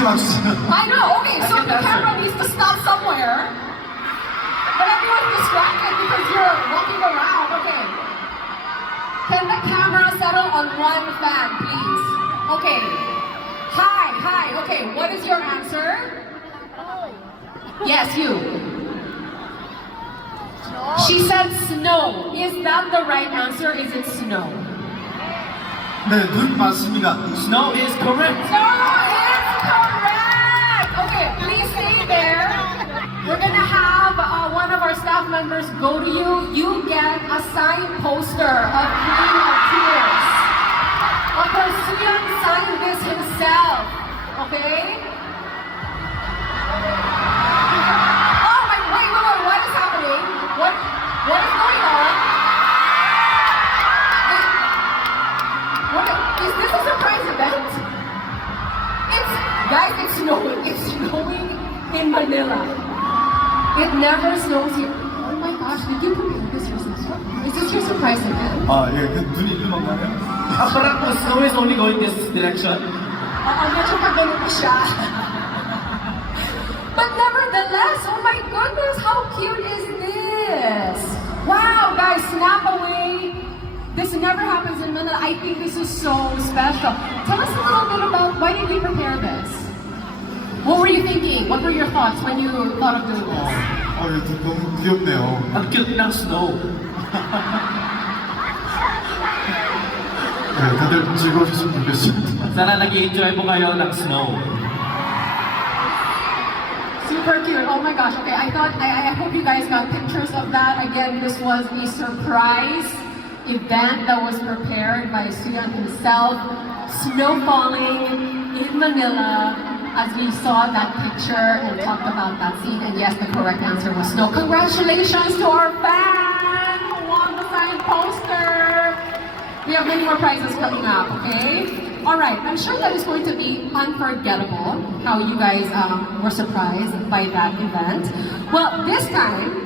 이제 맞추세요. I know, okay, so the camera needs to stop somewhere. But everyone's distracted because you're walking around, okay. Can the camera settle on one fan, please? Okay. Hi, okay, what is your answer? Yes, you. She said snow. Is that the right answer? Is it snow? 네, 눈 맞습니다. Snow is correct. No, it's correct! Okay, please stay there. We're gonna have one of our staff members go to you. You get a signed poster of Queen of Tears. Okay, Suyeon signed this himself. Okay? Oh my, wait, what is happening? What is going on? Is this a surprise event? Guys, it's snowing in Manila. It never snows here. Oh my gosh, did you prepare this yourself? Is this your surprise event? 아, 예, 그 눈이 일로 넘어가요? Parang the snow is only going this direction. Medyo pagano ko siya. But nevertheless, oh my goodness, how cute is this? Wow, guys, snap away. This never happens in Manila. I think this is so special. Tell us a little bit about why did you prepare this? What were you thinking? What were your thoughts when you thought of doing this? 이거 너무 귀엽네요. Ang cute ng snow. 네, 다들 즐거우셨으면 좋겠습니다. Sana nag-enjoy po kayo ng snow. Super cute. Oh my gosh. Okay, I hope you guys got pictures of that. Again, this was a surprise event that was prepared by Suyeon himself. Snow falling in Manila as we saw that picture and talked about that scene. And yes, the correct answer was snow. Congratulations to our fan who won the signed poster. We have many more prizes coming up, okay? Alright, I'm sure that is going to be unforgettable how you guys were surprised by that event. Well, this time,